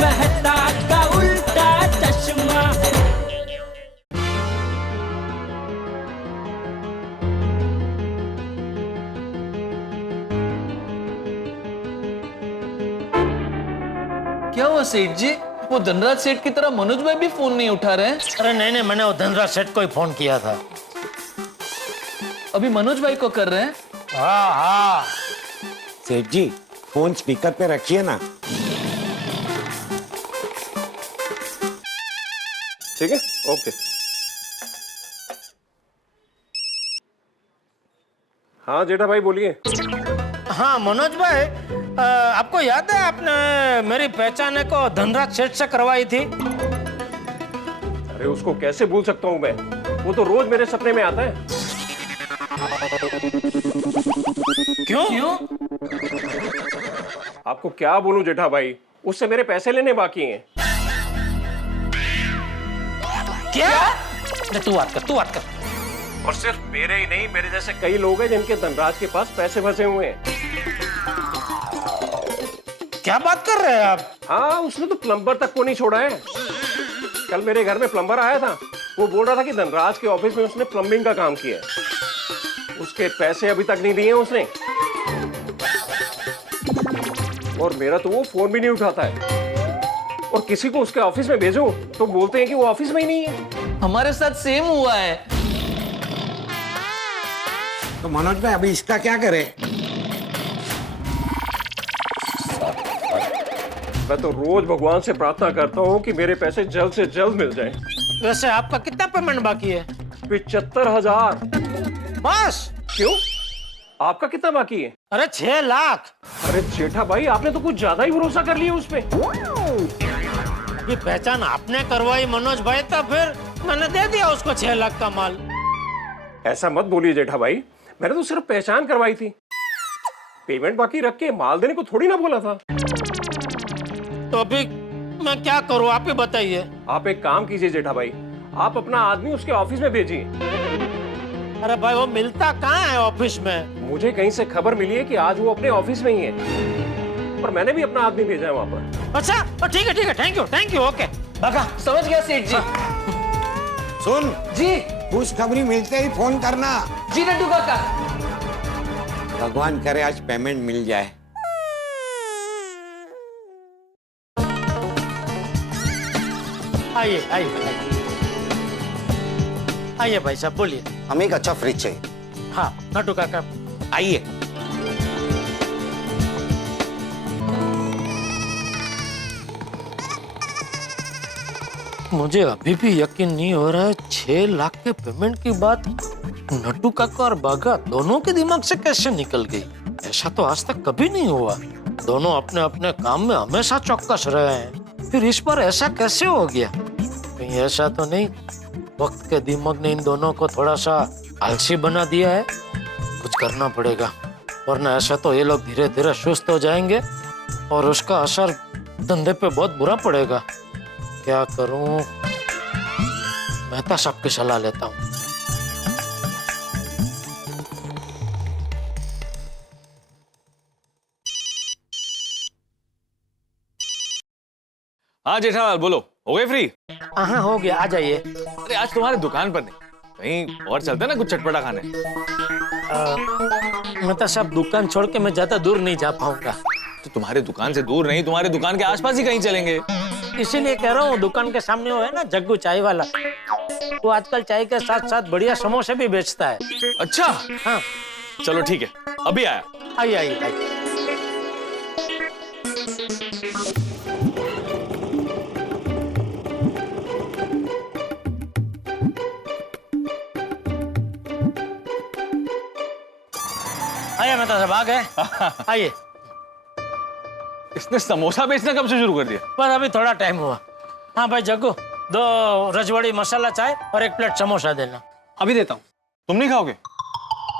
मेहता का उल्टा चश्मा। क्या हुआ सेठ जी? वो धनराज सेठ की तरह मनोज भाई भी फोन नहीं उठा रहे हैं। अरे नहीं नहीं, मैंने वो धनराज सेठ को ही फोन किया था। अभी मनोज भाई को कर रहे हैं। हाँ हाँ। सेठ जी फोन स्पीकर पे रखिए ना। ठीक है, ओके। हाँ जेठा भाई बोलिए। हाँ मनोज भाई, आपको याद है आपने मेरी पहचान को धनराज सेठ से करवाई थी? अरे उसको कैसे भूल सकता हूँ मैं, वो तो रोज मेरे सपने में आता है। क्यों? आपको क्या बोलूं जेठा भाई, उससे मेरे पैसे लेने बाकी हैं। क्या? तू बात कर। और सिर्फ मेरे ही नहीं, मेरे जैसे कई लोग हैं जिनके धनराज के पास पैसे फंसे हुए हैं। क्या बात कर रहे हैं आप? हाँ, उसने तो प्लम्बर तक को नहीं छोड़ा है। कल मेरे घर में प्लम्बर आया था, वो बोल रहा था कि धनराज के ऑफिस में उसने प्लम्बिंग का काम किया है। उसके पैसे अभी तक नहीं दिए उसने, और मेरा तो वो फोन भी नहीं उठाता है। और किसी को उसके ऑफिस में भेजो तो बोलते हैं कि वो ऑफिस में ही नहीं है। हमारे साथ सेम हुआ है। तो मनोज भाई अभी इसका क्या करे? मैं तो रोज भगवान से प्रार्थना करता हूँ कि मेरे पैसे जल्द से जल्द मिल जाएं। वैसे आपका कितना पेमेंट बाकी है? 75,000। बस? क्यों, आपका कितना बाकी है? अरे 6 लाख। अरे जेठा भाई, आपने तो कुछ ज्यादा ही भरोसा कर लिया उस पे। ये पहचान आपने करवाई मनोज भाई, तो फिर मैंने दे दिया उसको 6 लाख का माल। ऐसा मत बोलिए जेठा भाई, मैंने तो सिर्फ पहचान करवाई थी। पेमेंट बाकी रख के माल देने को थोड़ी ना बोला था। तो अभी मैं क्या करूं, आप ही बताइए। आप एक काम कीजिए जेठा भाई, आप अपना आदमी उसके ऑफिस में भेजिए। अरे भाई वो मिलता कहाँ है ऑफिस में? मुझे कहीं से खबर मिली है कि आज वो अपने ऑफिस में ही है, और मैंने भी अपना आदमी भेजा है वहां पर। अच्छा ठीक है, थैंक यू, ओके। बगा समझ गया सेठ जी। सुन जी खुशखबरी मिलते ही फोन करना। जी नड्डू काका। भगवान करे आज पेमेंट मिल जाए। आइए भाई साहब, बोलिए। हमें एक अच्छा फ्रिज चाहिए। हाँ नड्डू काका आइए। मुझे अभी भी यकीन नहीं हो रहा है 6 लाख के पेमेंट की बात नड्डू काका और बागा दोनों के दिमाग से कैसे निकल गई। ऐसा तो आज तक कभी नहीं हुआ। दोनों अपने अपने काम में हमेशा चौकस रहे हैं, फिर इस पर ऐसा कैसे हो गया? कहीं ऐसा तो नहीं वक्त के दिमाग ने इन दोनों को थोड़ा सा आलसी बना दिया है? कुछ करना पड़ेगा, वरना ऐसा तो ये लोग धीरे धीरे सुस्त हो जाएंगे और उसका असर धंधे पे बहुत बुरा पड़ेगा। क्या करूं? मेहता साहब की सलाह लेता हूं। हाँ जेठालाल बोलो, हो गए फ्री? हाँ हो गया, आ जाइए। अरे आज तुम्हारे दुकान पर नहीं, कहीं और चलते ना कुछ चटपटा खाने। मेहता साहब दुकान छोड़ के मैं ज्यादा दूर नहीं जा पाऊंगा। तो तुम्हारे दुकान से दूर नहीं, तुम्हारे दुकान के आसपास ही कहीं चलेंगे। इसीलिए कह रहा हूँ, दुकान के सामने वो है ना जग्गू चाय वाला, वो आजकल चाय के साथ साथ बढ़िया समोसे भी बेचता है। अच्छा हाँ चलो ठीक है, अभी आया। आइए आइए आइए। आइए मेहता साहब, आ गए? आइए। इसने समोसा बेचना कब से शुरू कर दिया? बस अभी थोड़ा टाइम हुआ। हाँ भाई जग्गू, 2 रजवाड़ी मसाला चाय और 1 प्लेट समोसा देना। अभी देता हूँ। तुम नहीं खाओगे?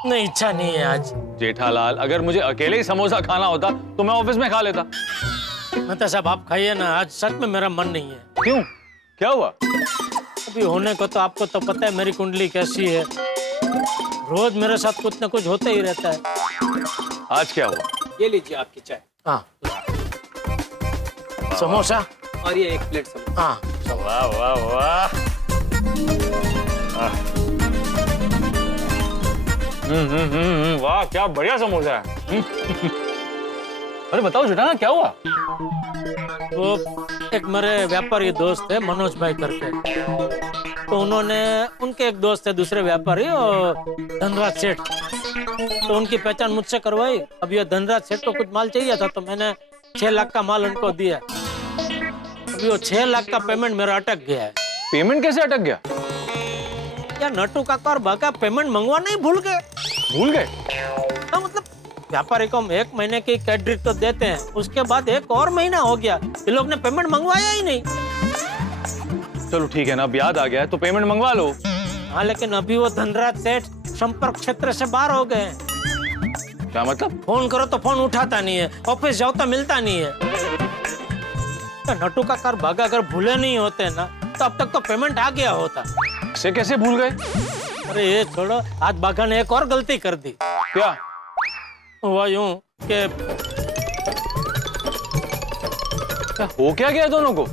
नहीं, इच्छा नहीं है आज। जेठालाल, अगर मुझे अकेले ही समोसा खाना होता तो मैं ऑफिस में खा लेता। मेहता साहब आप खाइए ना, आज सच में मेरा मन नहीं है। क्यों, क्या हुआ? अभी होने को तो आपको तो पता है मेरी कुंडली कैसी है, रोज मेरे साथ कुछ न कुछ होता ही रहता है। आज क्या हुआ? ये लीजिए आपकी चाय। हाँ समोसा और ये 1 प्लेट समोसा। हाँ वाह वाह वाह। वाह क्या बढ़िया समोसा है। अरे बताओ जेठालाल क्या हुआ? वो एक मेरे व्यापारी दोस्त है मनोज भाई करके, तो उन्होंने उनके एक दोस्त है दूसरे व्यापारी और धनराज सेठ, तो उनकी पहचान मुझसे करवाई। अब ये धनराज सेठ को कुछ माल चाहिए था तो मैंने 6 लाख का माल उनको दिया। अभी वो 6 लाख का पेमेंट मेरा अटक गया है। पेमेंट कैसे अटक गया? क्या नट्टू काका और बाका पेमेंट मंगवाना ही भूल गए। भूल गए? हाँ, मतलब व्यापारी को हम 1 महीने की क्रेडिट तो देते हैं, उसके बाद 1 और महीना हो गया, ये लोग ने पेमेंट मंगवाया ही नहीं। चलो ठीक है ना, अब याद आ गया है तो पेमेंट मंगवा लो। हाँ, लेकिन अभी वो धनराज सेठ संपर्क क्षेत्र से बाहर हो गए हैं। क्या मतलब? फोन करो तो फोन उठाता नहीं है, ऑफिस जाओ तो मिलता नहीं है। तो नट्टू काका और बागा अगर भूले नहीं होते ना तो अब तक तो पेमेंट आ गया होता। इसे कैसे भूल गए? अरे ये छोड़ो, आज बागा ने एक और गलती कर दी। क्या हुआ यूं कि क्या हो क्या गया दोनों को?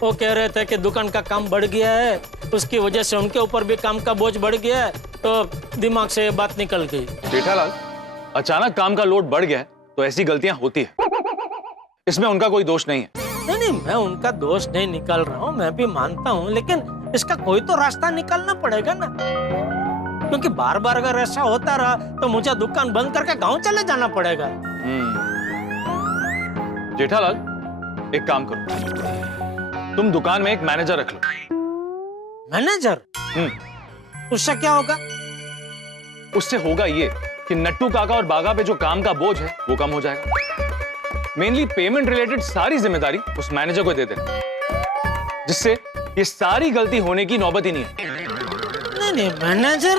वो कह रहे थे कि दुकान का काम बढ़ गया है, उसकी वजह से उनके ऊपर भी काम का बोझ बढ़ गया है, तो दिमाग से ये बात निकल गई। जेठालाल, अचानक काम का लोड बढ़ गया है तो ऐसी गलतियां होती है, इसमें उनका कोई दोष नहीं है। नहीं, मैं उनका दोष नहीं निकाल रहा हूँ, मैं भी मानता हूँ, लेकिन इसका कोई तो रास्ता निकालना पड़ेगा ना, क्योंकि बार बार अगर ऐसा होता रहा तो मुझे दुकान बंद करके गांव चले जाना पड़ेगा। जेठालाल, एक काम करो, तुम दुकान में एक मैनेजर रख लो। मैनेजर? उससे क्या होगा? उससे होगा ये कि नट्टू काका और बागा पे जो काम का बोझ है वो कम हो जाएगा। मेनली पेमेंट रिलेटेड सारी जिम्मेदारी उस मैनेजर को दे देना, जिससे ये सारी गलती होने की नौबत ही नहीं है। नहीं, मैनेजर।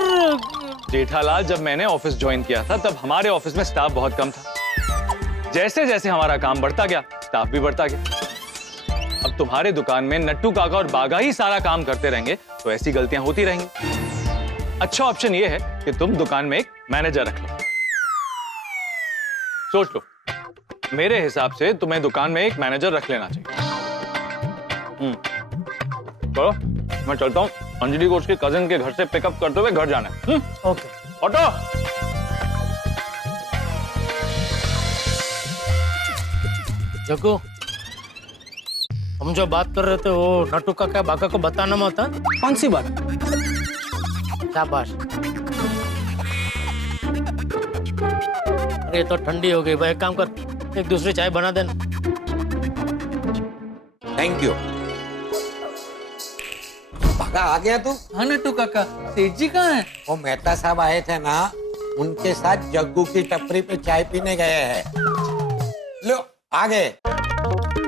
जेठालाल, जब मैंने ऑफिस ज्वाइन किया था तब हमारे ऑफिस में स्टाफ बहुत कम था। जैसे जैसे हमारा काम बढ़ता गया, स्टाफ भी बढ़ता गया। अब तुम्हारे दुकान में नट्टू काका और बागा ही सारा काम करते रहेंगे तो ऐसी गलतियां होती रहेंगी। अच्छा ऑप्शन ये है कि तुम दुकान में एक मैनेजर रख लो। सोच लो, मेरे हिसाब से तुम्हें दुकान में एक मैनेजर रख लेना चाहिए। चलो मैं चलता हूँ, अंजलि को उसके कजिन के घर से पिकअप करते हुए घर जाना है। ओके। ऑटो। जग्गू, हम जो बात कर रहे थे वो नट्टू काका बाका को बताना मत। हाँ? कौन सी बात? शाबाश। अरे तो ठंडी हो गई भाई, एक काम कर, एक दूसरी चाय बना देना। Thank you. भागा आ गया तू? हाँ नट्टू काका, सेठ जी कहाँ हैं? वो मेहता साहब आए थे ना, उनके साथ जग्गू की टपरी पे चाय पीने गए हैं। लो आ गए।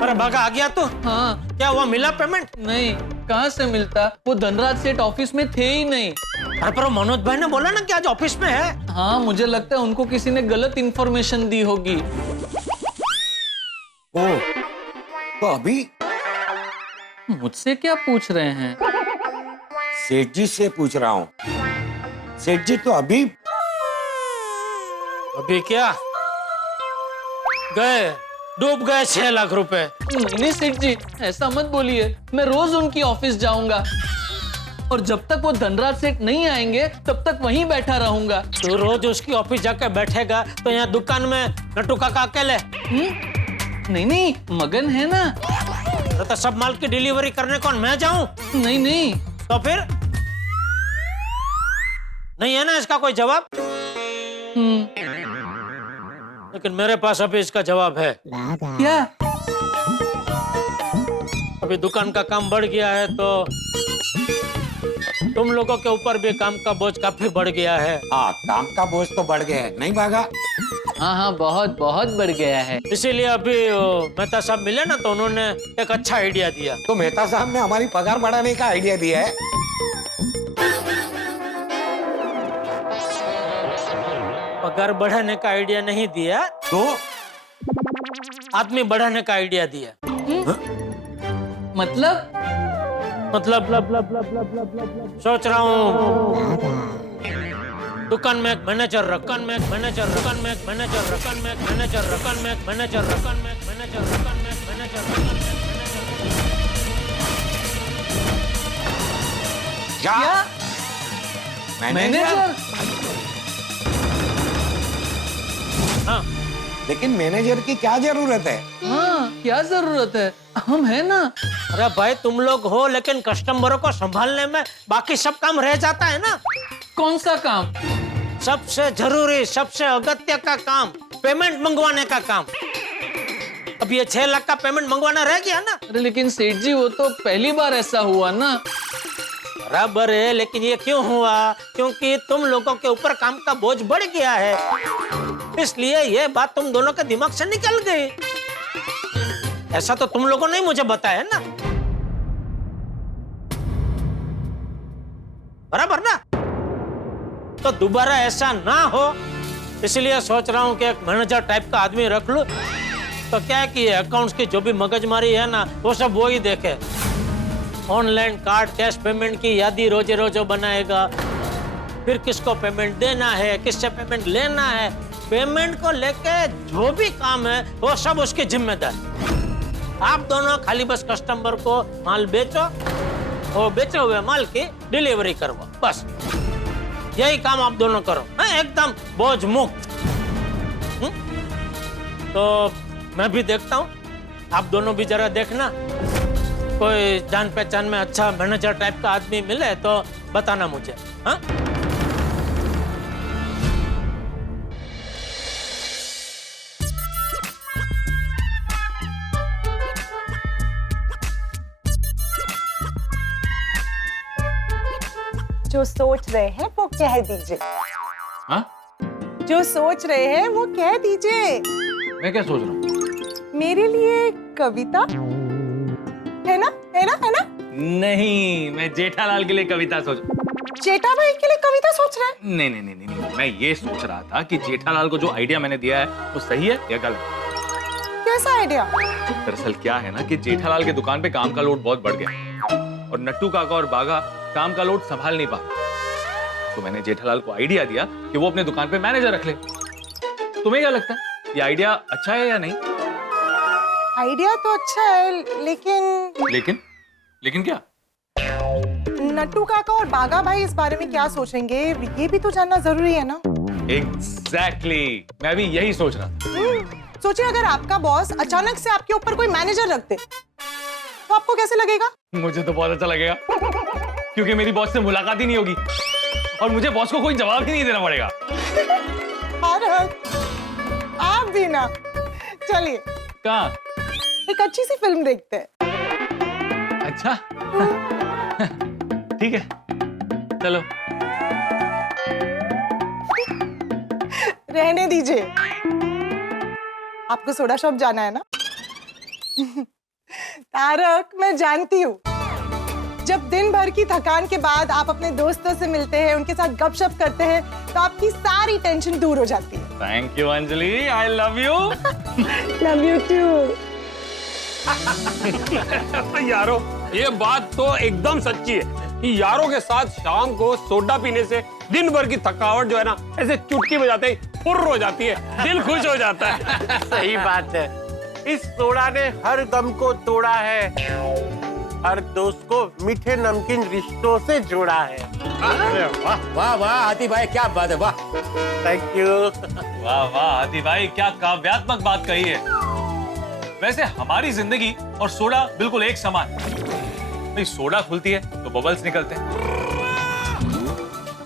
अरे बागा आ गया तू? हाँ। क्या हुआ, मिला पेमेंट? नहीं, कहाँ से मिलता, वो धनराज सेठ ऑफिस में थे ही नहीं। अरे पर मनोज भाई ने बोला ना कि आज ऑफिस में है। हाँ, मुझे लगता है उनको किसी ने गलत इंफॉर्मेशन दी होगी। ओ, तो अभी मुझसे क्या पूछ रहे हैं? सेठ जी से पूछ रहा हूँ। सेठ जी तो अभी क्या गए, डूब गए 6 लाख रुपए। नहीं सेठ जी, ऐसा मत बोलिए, मैं रोज उनकी ऑफिस जाऊंगा और जब तक वो धनराज सेठ नहीं आएंगे तब तक वहीं बैठा रहूंगा। तू रोज उसकी ऑफिस जाकर बैठेगा तो यहाँ दुकान में नट्टू काका अकेले? नहीं, मगन है ना। तो सब माल की डिलीवरी करने कौन, मैं जाऊं? नहीं। तो फिर नहीं है ना इसका कोई जवाब? लेकिन मेरे पास अभी इसका जवाब है। क्या? अभी दुकान का काम बढ़ गया है तो तुम लोगों के ऊपर भी काम का बोझ काफी बढ़ गया है। हाँ, काम का बोझ तो बढ़ गया है, नहीं भागा? हाँ, बहुत बढ़ गया है। इसीलिए अभी मेहता साहब मिले ना तो उन्होंने एक अच्छा आइडिया दिया। तो मेहता साहब ने हमारी पगार बढ़ाने का आइडिया दिया है। पगार बढ़ाने का आइडिया नहीं दिया, तो आदमी बढ़ाने का आइडिया दिया। मतलब सोच रहा हूँ दुकान में एक मैनेजर रखन में एक मैनेजर रखन में एक मैनेजर रखन में एक मैनेजर रखन में एक मैनेजर रखन में एक मैनेजर रखन में एक मैनेजर रखन में एक मैनेजर। जा। क्या? मैनेजर? हाँ, लेकिन मैनेजर की क्या जरूरत है? हाँ, क्या जरूरत है, हम है ना। अरे भाई तुम लोग हो, लेकिन कस्टमरों को संभालने में बाकी सब काम रह जाता है ना। कौन सा काम? सबसे जरूरी, सबसे अगत्य का काम, पेमेंट मंगवाने का काम। अब ये 6 लाख का पेमेंट मंगवाना रह गया ना। अरे लेकिन सेठ जी, वो तो पहली बार ऐसा हुआ ना। बराबर है, लेकिन ये क्यों हुआ? क्योंकि तुम लोगों के ऊपर काम का बोझ बढ़ गया है, इसलिए ये बात तुम दोनों के दिमाग से निकल गई। ऐसा तो तुम लोगों ने मुझे बताया ना, बराबर ना? तो दोबारा ऐसा ना हो, इसलिए सोच रहा हूँ कि एक मैनेजर टाइप का आदमी रख लूं। तो क्या है कि अकाउंट्स की जो भी मगजमारी है ना, वो सब वो ही देखे। ऑनलाइन कार्ड कैश पेमेंट की यादी रोजे रोज बनाएगा, फिर किसको पेमेंट देना है, किससे पेमेंट लेना है, पेमेंट को लेके जो भी काम है वो सब उसकी जिम्मेदारी। आप दोनों खाली बस कस्टमर को माल बेचो, वो बेचे हुए माल की डिलीवरी करवाओ, बस यही काम आप दोनों करो, एकदम बोझ मुक्त। तो मैं भी देखता हूँ, आप दोनों भी जरा देखना, कोई जान पहचान में अच्छा मैनेजर टाइप का आदमी मिले तो बताना मुझे। हाँ? जो सोच रहे हैं वो कह दीजिए। हाँ? जो सोच रहे हैं वो कह दीजिए। मैं क्या सोच रहा हूँ? मेरे लिए कविता है ना, है ना, है ना? नहीं, मैं जेठालाल के लिए कविता सोच। जेठा भाई के लिए कविता सोच रहे हैं? नहीं नहीं नहीं नहीं नहीं, मैं ये सोच रहा था कि जेठालाल को जो आइडिया मैंने दिया है वो सही है या गलत। कैसा आइडिया? दरअसल क्या है ना कि जेठालाल के दुकान पे काम का लोड बहुत बढ़ गया और नट्टू काका और बागा काम का लोड संभाल नहीं पा। तो मैंने जेठालाल को आइडिया दिया कि वो अपने दुकान पे मैनेजर रख ले। तुम्हें क्या लगता है, ये आइडिया अच्छा है या नहीं? आइडिया तो अच्छा है, लेकिन लेकिन क्या? नट्टू काका और बागा भाई इस बारे में क्या सोचेंगे, ये भी तो जानना जरूरी है ना। एग्जैक्टली, मैं भी यही सोच रहा था। सोचिए अगर आपका बॉस अचानक से आपके ऊपर कोई मैनेजर रख दे तो आपको कैसे लगेगा? मुझे तो बहुत अच्छा लगेगा, क्योंकि मेरी बॉस से मुलाकात ही नहीं होगी और मुझे बॉस को कोई जवाब ही नहीं देना पड़ेगा। आप भी ना। चलिए कहाँ? एक अच्छी सी फिल्म देखते हैं। अच्छा ठीक है, चलो। रहने दीजिए, आपको सोडा शॉप जाना है ना? तारक, मैं जानती हूँ, जब दिन भर की थकान के बाद आप अपने दोस्तों से मिलते हैं, उनके साथ गपशप करते हैं, तो आपकी सारी टेंशन दूर हो जाती है। Thank you Anjali, I love you. Love you too. यारो, ये बात तो एकदम सच्ची है कि यारों के साथ शाम को सोडा पीने से दिन भर की थकावट जो है ना, ऐसे चुटकी बजाते ही फुर्र हो जाती है, दिल खुश हो जाता है। सही बात है, इस सोडा ने हर गम को तोड़ा है, हर दोस्त को मीठे नमकीन रिश्तों से जोड़ा है। अरे वाह वाह वाह हाथी भाई, क्या बात है, वाह। Thank you. वाह वाह हाथी भाई, क्या काव्यात्मक बात कही है। वैसे हमारी जिंदगी और सोडा बिल्कुल एक समान है। भाई सोडा खुलती है तो बबल्स निकलते हैं,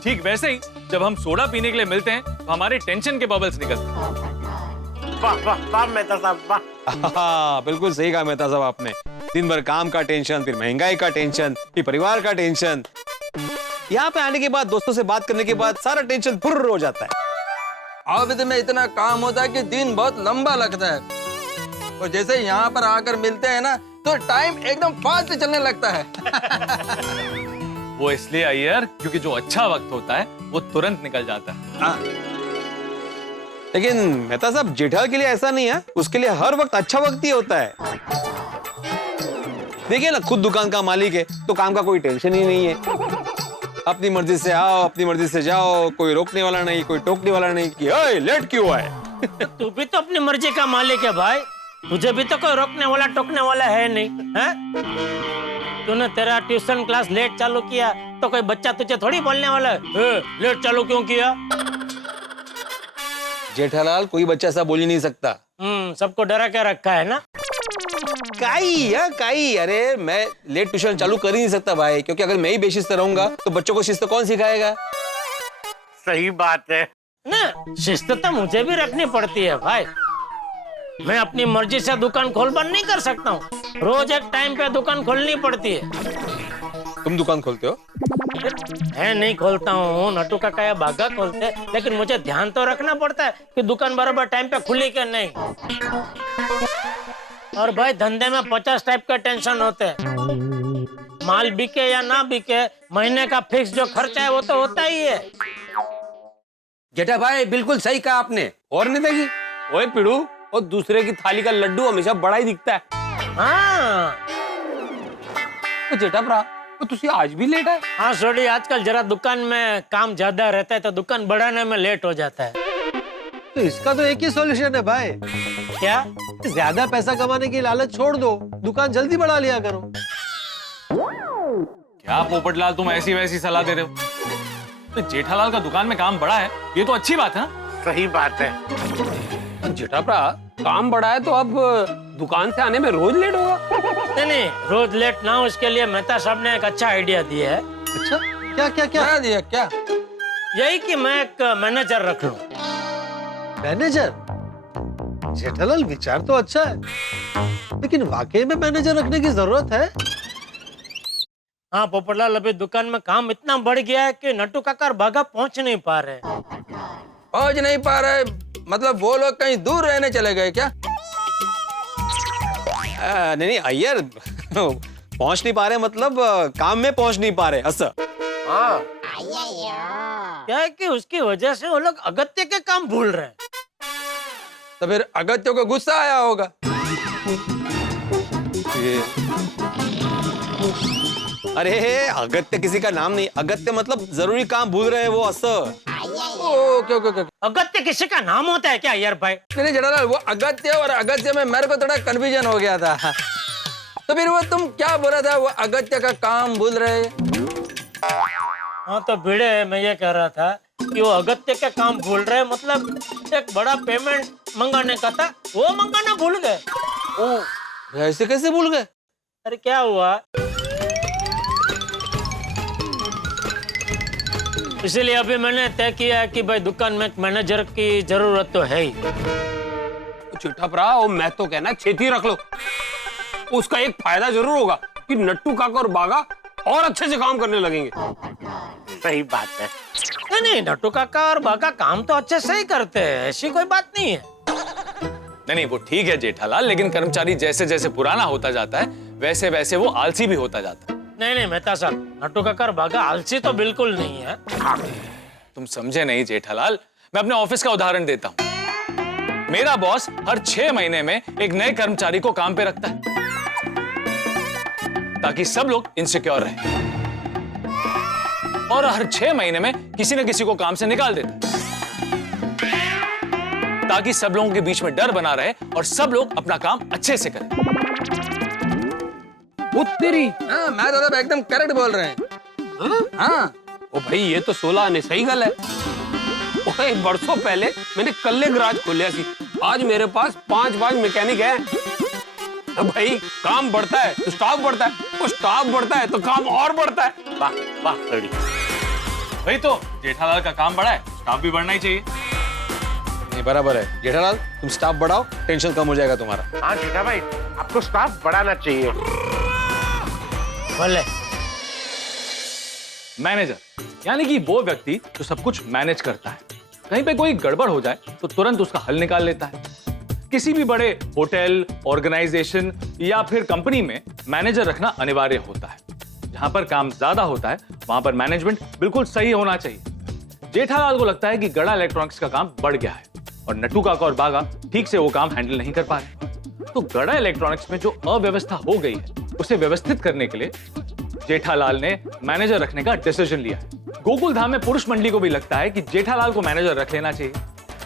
ठीक वैसे ही जब हम सोडा पीने के लिए मिलते हैं तो हमारे टेंशन के बबल्स निकलते हैं। वाह वाह वाह मेहता साहब, वाह। हाँ, बिल्कुल सही कहा मेहता साहब आपने। दिन भर काम का टेंशन, फिर महंगाई का टेंशन, फिर परिवार का टेंशन। यहाँ पे आने के बाद, दोस्तों से बात करने के बाद सारा टेंशन फुर्र हो जाता है। ऑफिस में इतना काम होता है कि दिन बहुत लंबा लगता है, और जैसे यहाँ पर आकर मिलते हैं ना तो टाइम एकदम फास्ट चलने लगता है। वो इसलिए अय्यर, क्योंकि जो अच्छा वक्त होता है वो तुरंत निकल जाता है। लेकिन मेहता साहब, जेठालाल के लिए ऐसा नहीं है, उसके लिए हर वक्त अच्छा वक्त ही होता है। देखिए ना, खुद दुकान का मालिक है तो काम का कोई टेंशन ही नहीं है। अपनी मर्जी से आओ, अपनी मर्जी से जाओ, कोई रोकने वाला नहीं, कोई टोकने वाला नहीं कि ओए लेट क्यों आए। तू भी तो अपनी मर्जी का मालिक है भाई, तुझे भी तो कोई रोकने वाला टोकने वाला है नहीं, है? तूने तेरा ट्यूशन क्लास लेट चालू किया तो कोई बच्चा तुझे थोड़ी बोलने वाला है लेट चालू क्यों किया। जेठालाल कोई बच्चा ऐसा बोल ही नहीं सकता। सबको डरा के रखा है ना। काई अरे मैं लेट ट्यूशन चालू कर ही नहीं सकता भाई, क्योंकि अगर मैं ही बेशिस्त रहूंगा तो बच्चों को शिस्त कौन सिखाएगा। सही बात है ना, शिस्त तो मुझे भी रखनी पड़ती है भाई। मैं अपनी मर्जी से दुकान खोल बंद नहीं कर सकता हूँ, रोज एक टाइम पे दुकान खोलनी पड़ती है। तुम दुकान खोलते हो? मैं नहीं खोलता हूँ, नटू काका या बागा खोलते, लेकिन मुझे ध्यान तो रखना पड़ता है कि दुकान बराबर टाइम पे खुली कि नहीं। और भाई धंधे में 50 टाइप का टेंशन होते हैं। माल बिके या ना बिके, महीने का फिक्स जो खर्चा है वो तो होता ही है। जेठा भाई बिल्कुल सही कहा आपने। और नहीं देखी ओए पिड़ू, और दूसरे की थाली का लड्डू हमेशा बड़ा ही दिखता है। हाँ तो जेठा भरा तो तुसी आज भी लेट है? हाँ सोडी, आजकल जरा दुकान में काम ज्यादा रहता है तो दुकान बढ़ाने में लेट हो जाता है। तो इसका तो एक ही सॉल्यूशन है भाई। क्या? ज्यादा पैसा कमाने की लालच छोड़ दो, दुकान जल्दी बढ़ा लिया करो। क्या पोपटलाल तुम ऐसी वैसी सलाह दे रहे हो? तो जेठालाल का दुकान में काम बढ़ा है, ये तो अच्छी बात है ना? सही बात है। जेठा भरा काम बढ़ा है तो अब दुकान से आने में रोज लेट होगा? नहीं, रोज लेट ना हो इसके लिए मेहता साहब ने एक अच्छा आइडिया दिया है। अच्छा, क्या क्या क्या? क्या दिया? क्या? यही कि मैं एक मैनेजर रख लूं। मैनेजर? जेठालाल विचार तो अच्छा है, लेकिन वाकई में मैनेजर रखने की जरूरत है? हाँ पोपटलाल, अभी दुकान में काम इतना बढ़ गया है कि नट्टू काका और बागा पहुंच नहीं पा रहे। पहुंच नहीं पा रहे मतलब वो लोग कहीं दूर रहने चले गए क्या? नहीं अय्यर पहुंच नहीं पा रहे मतलब काम में पहुंच नहीं पा रहे ऐसा। हाँ क्या है कि उसकी वजह से वो लोग अगत्य के काम भूल रहे हैं। तो फिर अगत्य को गुस्सा आया होगा। अरे अगत्य किसी का नाम नहीं, अगत्य मतलब जरूरी काम भूल रहे हैं वो असर। ओके। अगत्य किसी का नाम होता है क्या यार भाई? नहीं जेठालाल, वो अगत्य और अगत्य में मेरे को थोड़ा कंफ्यूजन हो गया था। तो फिर वो तुम क्या बोल रहा था, वो अगत्य का काम भूल रहे? हाँ तो भिड़े, मैं ये कह रहा था कि वो अगत्य के काम भूल रहे, मतलब एक बड़ा पेमेंट मंगाने का था, वो मंगाना भूल गए। ओ ऐसे कैसे भूल गए? अरे क्या हुआ, इसीलिए अभी मैंने तय किया है कि भाई दुकान में एक मैनेजर की जरूरत तो है ही। चिट्ठा भरा और मैं तो कहना खेती रख लो, उसका एक फायदा जरूर होगा कि नट्टू काका और बागा और अच्छे से काम करने लगेंगे। सही बात है। नहीं, नट्टू काका और बागा काम तो अच्छे से ही करते हैं, ऐसी कोई बात नहीं है। नहीं वो ठीक है जेठालाल, लेकिन कर्मचारी जैसे जैसे पुराना होता जाता है वैसे वैसे वो आलसी भी होता जाता है। नहीं मेहता साहब, नट्टू काका और बागा आलसी तो बिल्कुल नहीं है। तुम समझे नहीं जेठालाल, मैं अपने ऑफिस का उदाहरण देता हूं। मेरा बॉस हर 6 महीने में एक नए कर्मचारी को काम पे रखता है ताकि सब लोग इनसिक्योर रहे, और हर 6 महीने में किसी न किसी को काम से निकाल देता है ताकि सब लोगों के बीच में डर बना रहे और सब लोग अपना काम अच्छे से करें। तेरी हाँ मैं तो एकदम करेक्ट बोल रहे हैं। हाँ ओ भाई ये तो 16 आने सही गल है। ओए बरसों पहले मैंने कल्ले गराज खोलिया सी, आज मेरे पास 5 मैकेनिक है। अब भाई काम बढ़ता है तो स्टाफ बढ़ता है, और स्टाफ बढ़ता है तो काम और बढ़ता है। वाह वाह सड़ी। वही तो जेठालाल का काम बढ़ा है, स्टाफ भी बढ़ना ही चाहिए। नहीं बराबर है जेठालाल, तुम स्टाफ बढ़ाओ, टेंशन कम हो जाएगा तुम्हारा। हाँ जेठा भाई, आपको स्टाफ बढ़ाना चाहिए। भले मैनेजर यानी कि वो व्यक्ति जो सब कुछ मैनेज करता है, कहीं पे कोई गड़बड़ हो जाए तो तुरंत उसका हल निकाल लेता है। किसी भी बड़े होटल, ऑर्गेनाइजेशन या फिर कंपनी में मैनेजर रखना अनिवार्य होता है। जहां पर काम ज्यादा होता है वहां पर मैनेजमेंट बिल्कुल सही होना चाहिए। जेठालाल को लगता है कि गड़ा इलेक्ट्रॉनिक्स का काम बढ़ गया है और नट्टू काका और बागा ठीक से वो काम हैंडल नहीं कर पा रहे। तो गड़ा इलेक्ट्रॉनिक्स में जो अव्यवस्था हो गई है उसे व्यवस्थित करने के लिए जेठालाल ने मैनेजर रखने का डिसीजन लिया है। गोकुल धाम में पुरुष मंडली को भी लगता है कि जेठालाल को मैनेजर रख लेना चाहिए,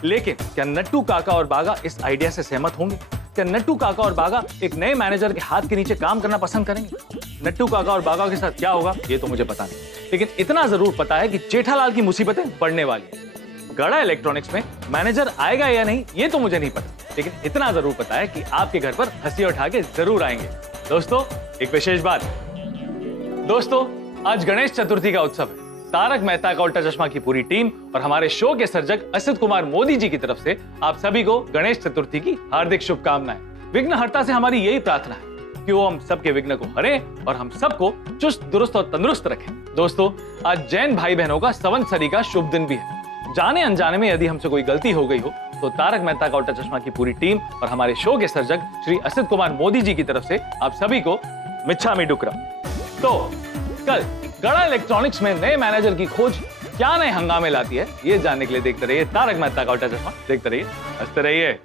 लेकिन क्या नट्टू काका और बागा इस आइडिया से सहमत होंगे? क्या नट्टू काका और बागा एक नए मैनेजर के हाथ के नीचे काम करना पसंद करेंगे? नट्टू काका और बागा के साथ क्या होगा ये तो मुझे पता नहीं। लेकिन इतना जरूर पता है कि जेठालाल की मुसीबतें बढ़ने वाली हैं। गड़ा इलेक्ट्रॉनिक्स में मैनेजर आएगा या नहीं ये तो मुझे नहीं पता, लेकिन इतना जरूर पता है कि आपके घर पर हंसिया उठा के जरूर आएंगे। दोस्तों एक विशेष बात, दोस्तों आज गणेश चतुर्थी का उत्सव है। तारक मेहता का उल्टा चश्मा की पूरी टीम और हमारे शो के सर्जक असित कुमार मोदी जी की तरफ से आप सभी को गणेश चतुर्थी की हार्दिक शुभकामनाएं। विघ्नहर्ता से हमारी यही प्रार्थना है कि वो हम सबके विघ्न को हरे और हम सबको चुस्त दुरुस्त और तंदुरुस्त रखें। दोस्तों आज जैन भाई बहनों का संवत्सरी का शुभ दिन भी है। जाने अनजाने में यदि हमसे कोई गलती हो गई हो तो तारक मेहता का उल्टा चश्मा की पूरी टीम और हमारे शो के सर्जक श्री असित कुमार मोदी जी की तरफ से आप सभी को मिच्छामी डुक्करम। तो कल गड़ा इलेक्ट्रॉनिक्स में नए मैनेजर की खोज क्या नए हंगामे लाती है, ये जानने के लिए देखते रहिए तारक मेहता का उल्टा चश्मा। देखते रहिए, हंसते रहिए।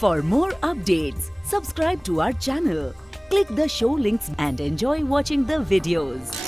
For more updates, subscribe to our channel, click the show links and enjoy watching the videos.